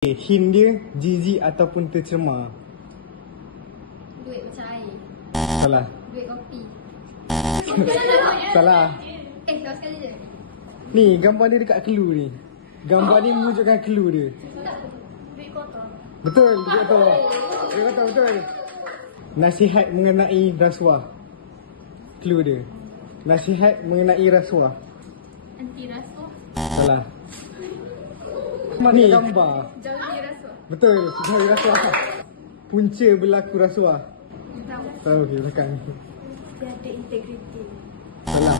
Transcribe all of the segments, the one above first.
Hint dia jijik ataupun tercemar. Duit macam air. Salah. Duit kopi. Salah. Tahu sekali je. Ni gambar dia dekat clue ni. Gambar ni menunjukkan clue dia. Duit kotor. Betul, betul. Betul. Nasihat mengenai rasuah. Clue dia. Nasihat mengenai rasuah. Anti rasuah. Salah. Ni gambar. Jauhi rasuah. Betul, jauhi rasuah. Punca berlaku rasuah. Tahu ke belakang. Dia ada integriti. Salah.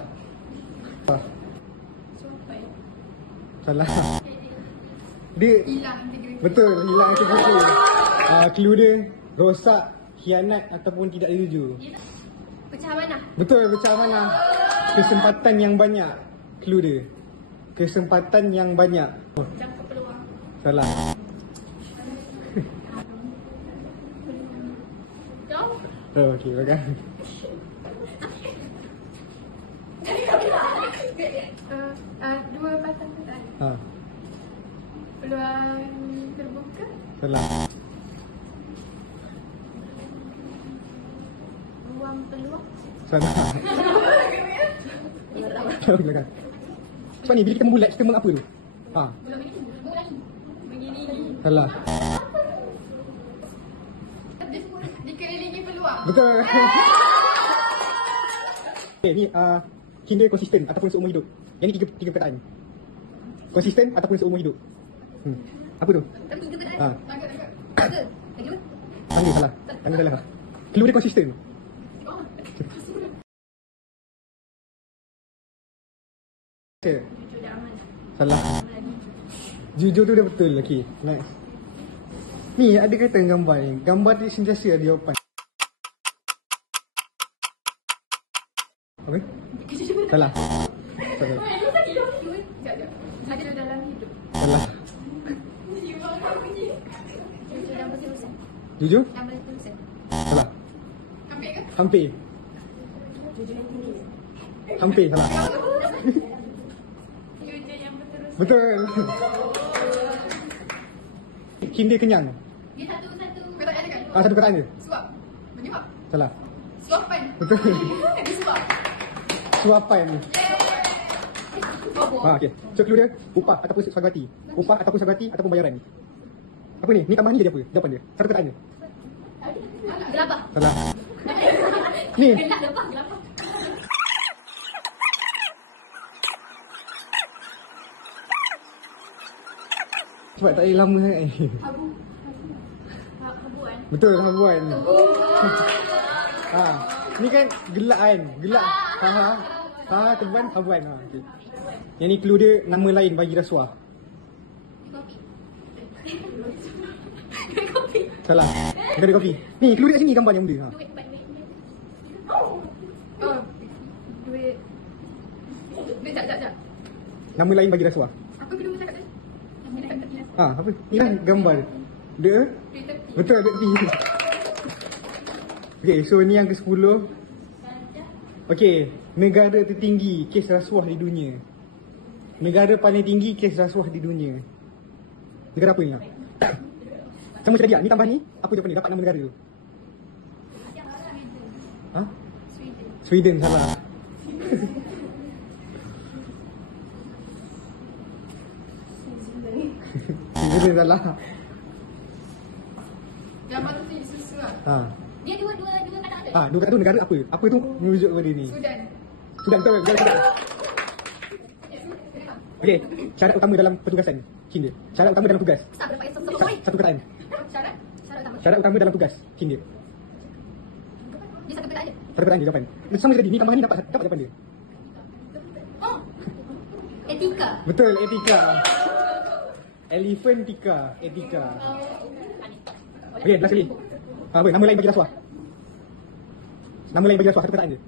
Sumpah. Salah. Dia Hilang integriti. betul, hilang integriti. Clue dia rosak, khianat ataupun tidak jujur. Pecah mana? Betul, pecah mana? Kesempatan yang banyak. Clue dia. Kesempatan yang banyak. Oh, Jangka peluang. salah. Kau? Oh, okey, belakang. Dua pasang perkataan. Ha, Peluang terbuka. salah. Ruang peluang. Salah. Tahu belakang. Sebab ni bila kita membulat kita mengapa tu? Ha, Begini. salah. Dikelilingi peluang. Betul. Okay, ni hint dia konsisten ataupun seumur hidup. Yang ni tiga perkataan. Konsisten ataupun seumur hidup. Apa tu? Tapi tiga perkataan. Ha, Tangga. Lagi apa? tangga salah. Tangga salah. Clue dia konsisten. Jujur dan aman. Salah. Jujur tu dah betul. Okay, next. Ni ada kaitan gambar ni. Gambar dia sentiasa ada jawapan. Apa? Salah. Salah. Ada dalam hidup. Salah. Jujur dan berurusan. Jujur? Dan berurusan. Salah. Hampir ke? Hampir. Jujur yang tinggi. Hampir salah. Jujur yang berterusan. Betul. Hint dia kenyang. Dia satu-satu. Perkataan ada kan? Satu perkataan je. Suap. Menyuap. Salah. Suapan. Betul. Dia suap. Suapan. Bobo. Okay. So clue dia upah ataupun sagati. Upah ataupun sagati ataupun bayaran. Apa ni? Ni tambahan ni dia apa? Jawapan dia. Satu perkataan je. Gelabah. Salah. Ni. Tak lepas gelabah. Sebab tak boleh lama sangat ni. Habu. Habuan. Betul, habuan. Ha. Ni kan gelak kan? Gelak. Ha, teban habuan. Ha, okay. Yang ni clue dia nama lain bagi rasuah. Kopi. Salah. Kita ada kopi. Ni clue dia kat sini gambar yang benda. Ha. Duit. Duit. Duit tak. Nama lain bagi rasuah. Apa kedua cakap tadi? Ha, apa? Ni kan gambar dia. Dia? Twitter. Betul, betul. Okay, so ni yang ke-10. Okay, negara tertinggi kes rasuah di dunia. Negara paling tinggi kes rasuah di dunia. Negara apa ni? Sama macam tadi lah. Ni tambah ni. Apa jawapan ni? Dapat nama negara tu. Ha? Sweden salah. Sweden salah. Gambar tu susu lah. Ha. Dia dua kata ada. Ha, dua kata tu negara apa? Apa tu merujuk kepada ni? Sudan. Sudah betul. Betul. Okey, syarat utama dalam petugasan. Hint dia. Syarat utama dalam tugas. Tak berapa satu poin. Satu perkataan. Syarat utama. Syarat utama dalam tugas. Hint dia. Dia satu perkataan je. Satu perkataan je jawapan. Sama tadi. Ni tambahan ni dapat jawapan dia. Oh. Etika. Betul, etika. Elephant tika, etika. Okey, last kali. Ha, apa? Nama lain bagi rasuah. Nama lain bagi rasuah. Satu perkataan je.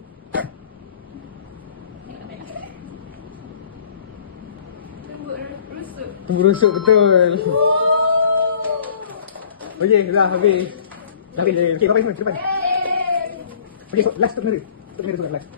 Tunggu rusuk, betul. Okey, dah habis. Dah habis. Okey, kau pakai semua, depan. Okey, so last tu negara. Tu negara last.